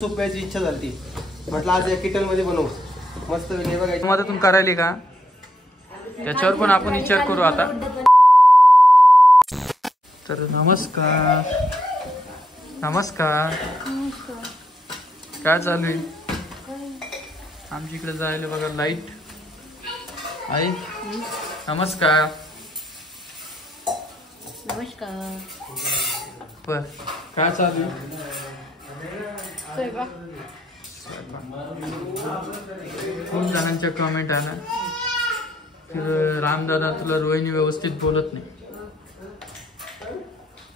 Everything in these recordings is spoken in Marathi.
सूप प्यायची इच्छा झाली, म्हटलं आज या किटल मध्ये बनवू मस्त बघायचं. मदतून करायली का त्याच्यावर पण आपण विचार करू आता. तर नमस्कार नमस्कार, काय चालू आहे? आमच्या इकडे जायला बघा लाईट आहे. नमस्कार नमस्कार. बर, काय चालू आहे? खूप जणांच्या कमेंट आला की रामदादा तुला रोहिणी व्यवस्थित बोलत नाही,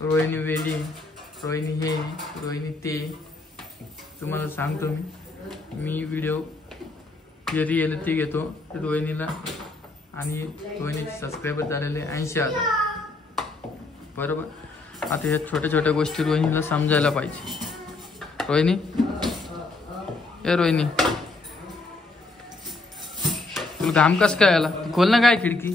रोहिणी वेली, रोहिणी हे, रोहिणी ते. तुम्हाला सांगतो मी व्हिडिओ जे रिअलिटी घेतो रोहिणीला, आणि रोहिणीचे सबस्क्रायबर झालेले 80,000 बरोबर. आता ह्या छोट्या छोट्या गोष्टी रोहिणीला समजायला पाहिजे. रोहिणी, ए रोहिणी, तुला घाम कस काय आला? खोल ना काय खिडकी.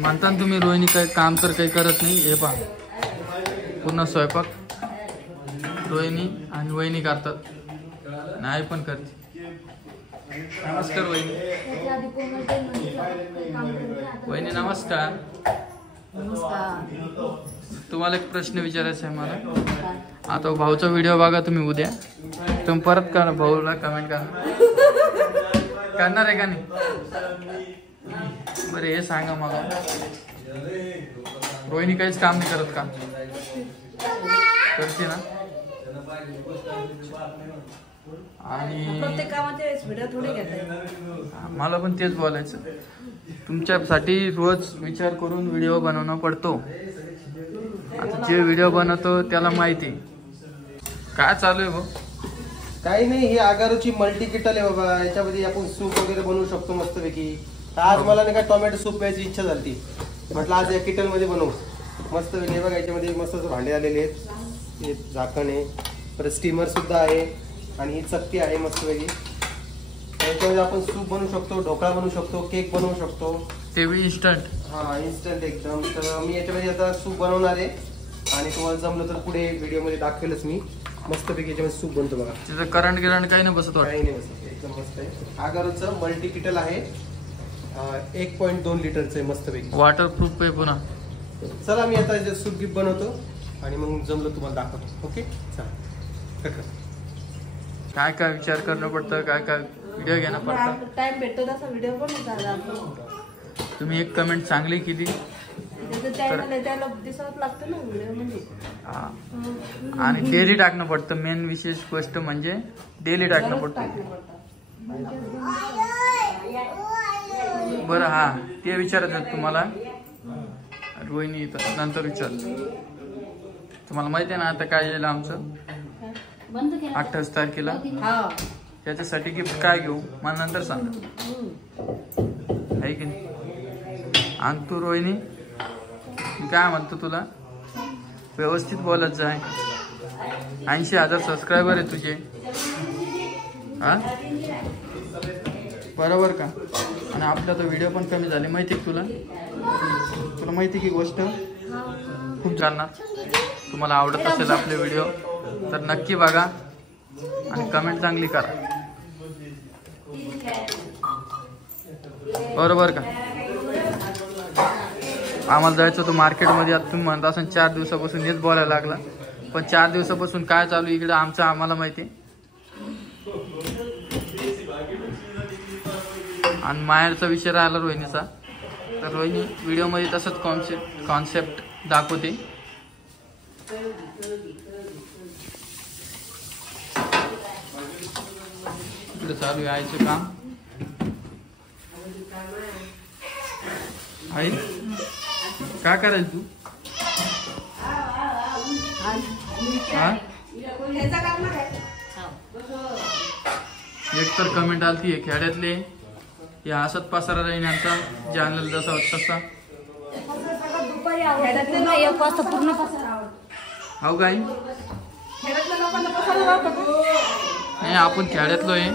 म्हणता तुम्ही रोहिणी काही काम तर काही करत नाही. हे पहा, पूर्ण स्वयंपाक रोहिणी आणि वहिनी करतात, नाही पण करते. नमस्कार वहिनी. वहिनी नमस्कार. तुम्हाला एक प्रश्न विचारायचा आहे मला. आता भाऊचा व्हिडिओ बघा तुम्ही उद्या, तुम्ही परत करा भाऊला कमेंट करणार आहे का नाही? बरं हे सांगा मला, रोहिणी काहीच काम नाही करत का? करते ना. आणि मला पण तेच बोलायचं, तुमच्यासाठी रोज विचार करून व्हिडिओ बनवणं पडतो. आता जे व्हिडिओ बनवतो त्याला माहिती काय चालू आहे भाऊ. काही नाही, ही आगारूची मल्टी किटल आहे बाबा. याच्यामध्ये आपण सूप वगैरे बनवू शकतो मस्तपैकी. आज मला नाही का टोमॅटो सूप प्यायची इच्छा झाली, म्हटलं आज या किटल मध्ये बनवू मस्त बघा. याच्यामध्ये मस्त भांडे आलेले आहेत, हे झाकण आहे, परत स्टीमर सुद्धा आहे, आणि ही चक्की आहे मस्तपैकी. याच्यामध्ये आपण सूप बनवू शकतो, ढोकळा बनवू शकतो, केक बनवू शकतो, ते बी इन्स्टंट. हा इन्स्टंट एकदम. तर मी याच्यामध्ये आता सूप बनवणार आहे, आणि तुम्हाला जमलं तर पुढे व्हिडिओ मध्ये दाखवेलच मी. मस्तपैकी याच्यामध्ये सूप बनतो बघा. तिथं करंट गिरंट काही नाही बसत? काही नाही बसत, एकदम मस्त आहे. आगारूचं मल्टी किटल आहे, 1.2 लिटरचं आहे मस्तपैकी. वॉटरप्रूफ आहे पुन्हा. चला मी आता सूप गिफ्ट बनवतो, आणि मग जमलं तुम्हाला दाखवतो. ओके चला. काय काय विचार करणं पडतं, काय काय व्हिडिओ घेणं पडतं. टाइम भेटतो तसा व्हिडिओ पण. तुम्ही एक कमेंट चांगली केली त्याला दिसत लागतं ना व्हिडिओ म्हणजे. आणि डेली टाकणं पडतं. मेन विशेष गोष्ट म्हणजे डेली टाकणं पडतं. बरं, हा ते विचारत तुम्हाला रोहिणी नंतर विचारतो. तुम्हाला माहिती आहे ना आता काय येईल आमचं 28 तारखेला. त्याच्यासाठी गिफ्ट काय घेऊ मला नंतर सांग, आहे की नाही? आणि तू रोहिणी काय म्हणतो, तुला व्यवस्थित बोलत जाय. 80,000 सबस्क्रायबर आहे तुझे, हा बरोबर का? आणि आपला तो व्हिडिओ पण कमी झाले, माहिती आहे तुला माहिती की गोष्ट खूप चालणार. तुम्हाला आवडत असेल आपले व्हिडिओ तर नक्की बघा, आणि कमेंट चांगली करा, बरोबर का? आम्हाला जायचं होतं मार्केटमध्ये. आता तुम्ही म्हणता असं 4 दिवसापासून हेच बोलायला लागला, पण 4 दिवसापासून काय चालू इकडे आमचं आम्हाला माहिती. आणि माहेरचा विषय राहिला रोहिणीचा, तर रोहिणी व्हिडिओमध्ये तसंच कॉन्सेप्ट दाखवते. इकडे चालू यायचं काम आहे. काय करायचं तू? हा एक तर कमेंट आलती खेड्यातले, या असत पसारा राहीन यांचा चॅनल जसा होत तसा. हो काय नाही, आपण खेड्यातलो आहे,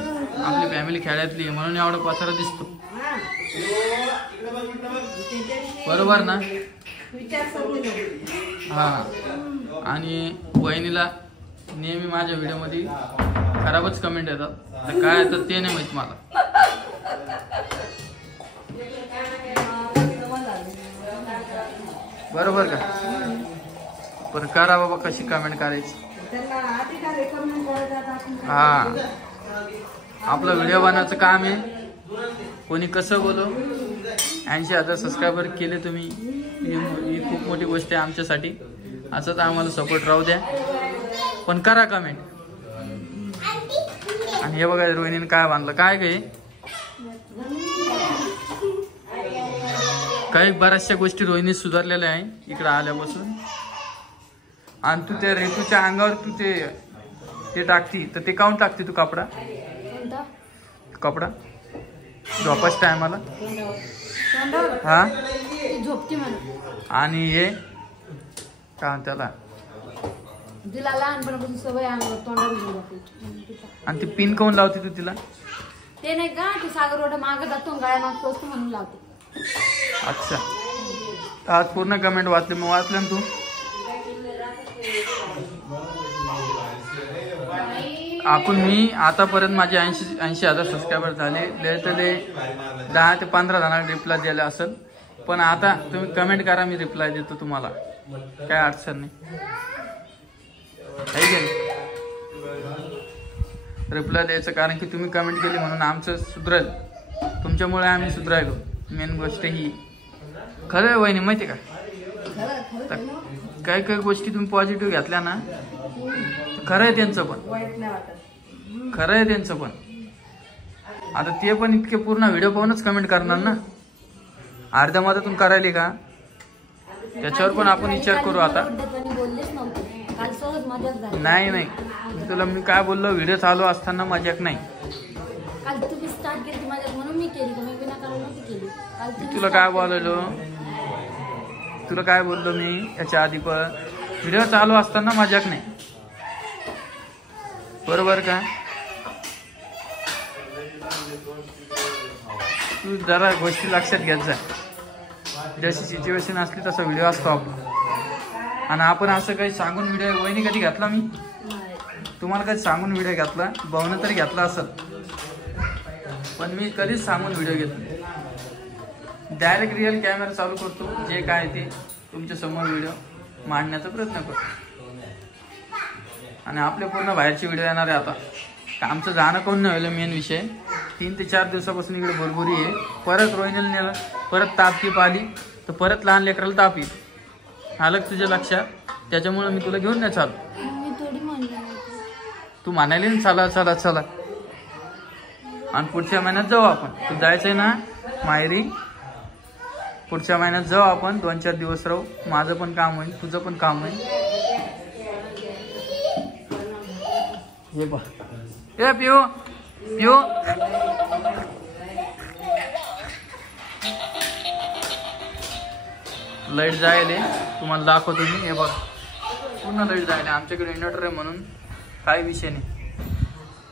आपली फॅमिली खेड्यातली आहे, म्हणून एवढा पसारा दिसतो, बरोबर ना? हा, आणि वहिनीला नेहमी माझ्या व्हिडिओ मध्ये खराबच कमेंट येतात, तर काय येतात ते नाही माहित मला. बरोबर का? पण करा बाबा, कशी कमेंट करायची. हा, आपलं व्हिडिओ बनवायचं काम आहे. कोणी कसं बोलो, 80,000 सबस्क्रायबर केले तुम्ही, ही खूप मोठी गोष्ट आहे आमच्यासाठी. असंच आम्हाला सपोर्ट राहू द्या, पण करा कमेंट. आणि हे बघा रोहिणीने काय बांधलं, काय काही काही बऱ्याचशा गोष्टी रोहिणी सुधारलेल्या आहे इकडे आल्यापासून. आणि तू त्या ऋतूच्या अंगावर तू ते टाकती, तर ते काऊन टाकते तू कपडा झोपाच टायमाला? हा, झोपती म्हणून. आणि हे का त्याला तिला लहानपणापासून सवय अंगावर तोंडावर. आणि ती पिन काऊन लावते तू तिला? ते नाही का, ते सागर रोड मागं जातो गाळ्या मागतो असतो म्हणून लावते. अच्छा, आज पूर्ण कमेंट वाचले, मग वाचलं ना तू? मी आतापर्यंत माझे 80,000 सबस्क्रायबर झाले. ले 10 ते 15 जणांना रिप्लाय द्यायला असेल, पण आता तुम्ही कमेंट करा, मी रिप्लाय देतो तुम्हाला, काय अडचण नाही. रिप्लाय द्यायचं कारण की तुम्ही कमेंट केली म्हणून आमचं सुधरेल, तुमच्यामुळे आम्ही सुधरायलो. मेन गोष्ट ही खरं आहे वहिनी, माहिती का? काही काही गोष्टी तुम्ही पॉझिटिव्ह घेतल्या ना, खरं आहे त्यांचं पण, खरं आहे त्यांचं पण. आता ते पण इतके पूर्ण व्हिडिओ पाहूनच कमेंट करणार ना, अर्ध्या मधातून करायली का? त्याच्यावर पण आपण विचार करू आता. नाही नाही, तुला मी काय बोललो, व्हिडिओ चालू असताना मजाक नाही. तुला काय बोललो मी याच्या आधी, पण व्हिडिओ चालू असताना मजाक नाही, बरोबर का? तू जरा गोष्टी लक्षात घेत जा. जशी सिच्युएशन असली तसा व्हिडिओ असतो आपण. आणि आपण असं काही सांगून व्हिडिओ, वहिनी कधी घातला मी तुम्हाला कधी सांगून व्हिडिओ घातला? भाऊनं तरी घातला असत, पण मी कधीच सांगून व्हिडिओ घेतला. डायरेक्ट रिअल कॅमेरा चालू करतो, जे काय ते तुमच्या समोर व्हिडिओ मांडण्याचा प्रयत्न करतो. आणि आपले पूर्ण बाहेरचे व्हिडिओ येणार आहे आता. आमचं जाणं कोण नाही व्हायला मेन विषय. 3 ते 4 दिवसापासून इकडे भरभरी आहे. परत रोहिणीला नेलं, परत ताप आली तर परत लहान लेकराला ताप येईल. आलं तुझ्या लक्षात? त्याच्यामुळे मी तुला घेऊन नाही चालू. तू म्हणाली ना चला चला चला. आणि पुढच्या महिन्यात जाऊ आपण. तू जायचंय ना माहेरी? पुढच्या महिन्यात जाऊ आपण. 2-4 दिवस राहू. माझं पण काम होईल, तुझं पण काम होईल. हे बा ए पिओ पिओ, लाईट जायले तुम्हाला दाखवतो मी. हे बघ पूर्ण लाईट जायले. आमच्याकडे इन्व्हर्टर आहे म्हणून काही विषय नाही.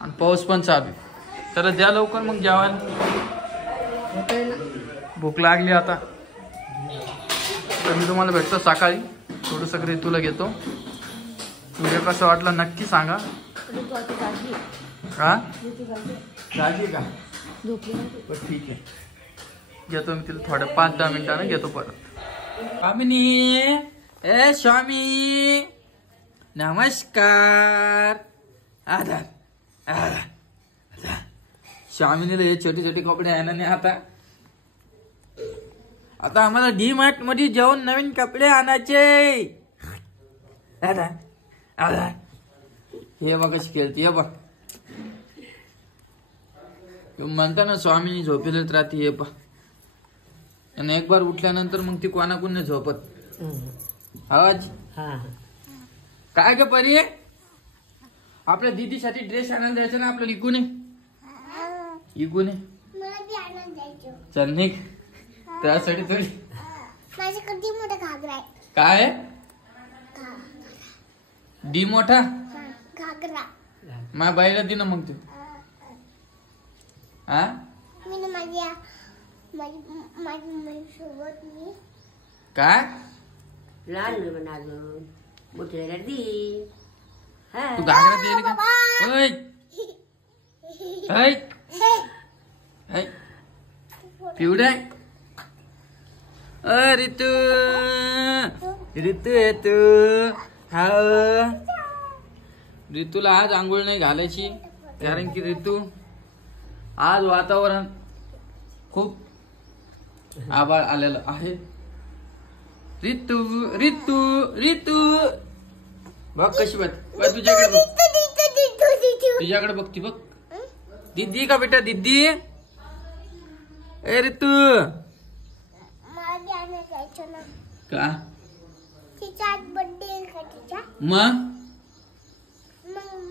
आणि पाऊस पण चालू. तर द्या लवकर मग जेवायला, भूक लागली आता. तर मी तुम्हाला भेटतो सकाळी. थोडंसं घरी तुला घेतो. व्हिडिओ कसं वाटला नक्की सांगा. हा जागी का? ठीक आहे, घेतो मी तिला थोड्या 5-10 मिनिटांना घेतो परत. स्वामिनी, ए स्वामी नमस्कार. आधार आधार. स्वामिनीला हे छोटे छोटे कपडे आहे ना आता आम्हाला डी-मार्ट मध्ये जाऊन नवीन कपडे आणायचे. दादा आधार हे बघ कशी खेळते. हे बघ म्हणता ना स्वामीनी झोपेलच राहते. हे पा आणि एक बार उठल्यानंतर मग ती कोणाकोण नाही झोपत. आवाज काय ग परी? आपल्या दीदीसाठी ड्रेस आणायला जायचं ना आपल्याला. इकून इकून चल निघ. त्यासाठी थोडी माझ्याकडे मोठा घागरा आहे. काय डी मोठा घागरा माझ्या बाईला दे ना मग तू. हा मी ना माझी सोबत मी काय लहान म्हणालो मोठ्याला दी. तू घागरा दिली का? ओय ऐ ऐ पिवड्या ऋतू ऋतू येतू हा ऋतूला आज आंघोळ नाही घालायची कारण की ऋतू आज वातावरण खूप आभाळ आलेलं आहे. ऋतू ऋतू ऋतू बघ कशी बघ तुझ्याकडे बघ तुझ्याकडे बघती बघ दीदी का बेटा दीदी ए ऋतू का तिचा बर्थडे का तिचा मग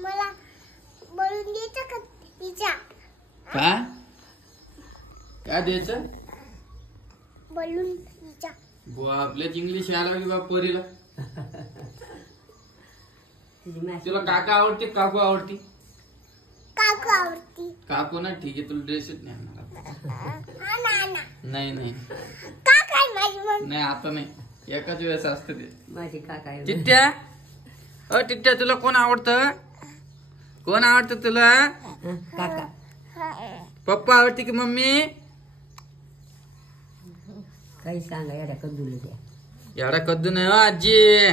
मला बोलून द्यायचं का तिचा का काय द्यायचं बोलून तिचा आपल्याच इंग्लिश यायला की बाप पोरीला तुला काका आवडते काकू आवडती काकू आवडती काकू ना ठीक आहे तुला ड्रेसच नाही आणणार. नाही नाही काका आहे माझी मम्मी नाही आता नाही एकाच वेळेस असतं ते. माझी काका टिट्ट्या टिट्ट्या तुला कोण आवडतं कोण आवडतं तुला काका पप्पा आवडते की मम्मी काही सांगा एवढ्या कंदुले द्या एवढा कद्दू नाही हो आजी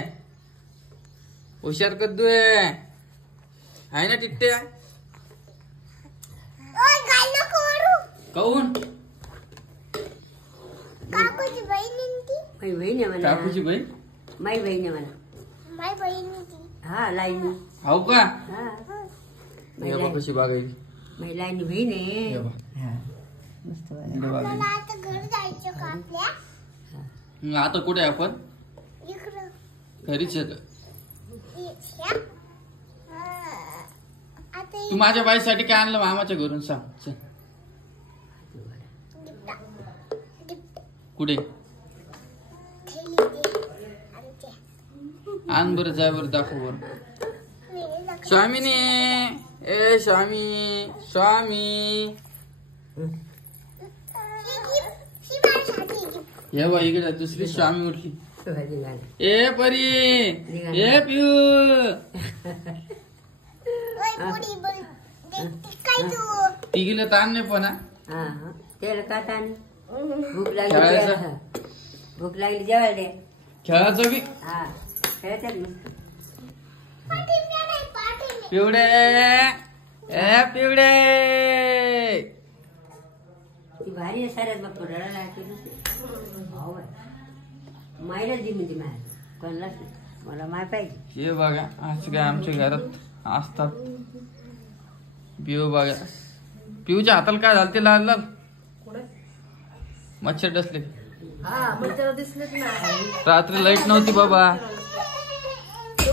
हुशार कद्दू आहे ना टिट्ट्या काऊन काकूची बहीण आहे ती माझी बहीण आहे म्हणा काकूची बहीण माझी बहीण आहे म्हणा माझी बहीण आहे ती हा लाईनी हाव का हा हे बघ कशी बागायची माझी लाईनी बहीण आहे हे बघ. हा. मस्त बघा. इकडे बागायची. मला आता घर जायचं का आपल्या मग आता कुठे आहे आपण इकडं घरीच आहे का? ह्या? आता तू माझ्या बाईसाठी काय आणलं मामाच्या घरून सांग चल. कुठे थैली दे आमच्या आण बरं जा बरं दाखव बरं मी लग्न स्वामीनी ए स्वामी स्वामी हे बा इकडे दुसरी स्वामी उठली शिवाजी गाणं. ए परी ए पिऊ ती गेलं ताण नाही पण हा. हा हा त्याला का ताण भूक लागली खेळायचं? जेवायला. भूक लागली जेवायला दे खेळाचं बी हा खेळतात मस्त पिवडे ए पिवडे ती भारी आहे साऱ्यात बाप्पा रडायला भाऊ मायला दे म्हणजे माय कोणालाच नाही मला माय पाहिजे हे बघा असं काय आमच्या घरात असतात पिऊ बघा पिऊच्या हाताला काय झालं ते लाल लाल मच्छर डसले हा मच्छर दिसलेच नाही रात्री लाईट नव्हती बाबा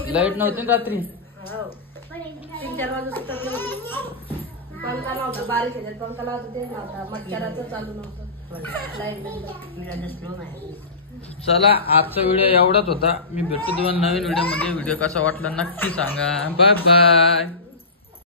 लाईट नव्हती ना रात्री हो 3-4 वाजता पंखा नव्हता बारीक ह्याच्यात पंखा लावतो ते नव्हता मच्छराचं चालू नव्हतं लाईट मला नसलो माय चला आजचा व्हिडिओ एवढाच होता मी भेटतो तुम्हाला नवीन व्हिडिओ मध्ये व्हिडिओ कसा वाटला नक्की सांगा बाय बाय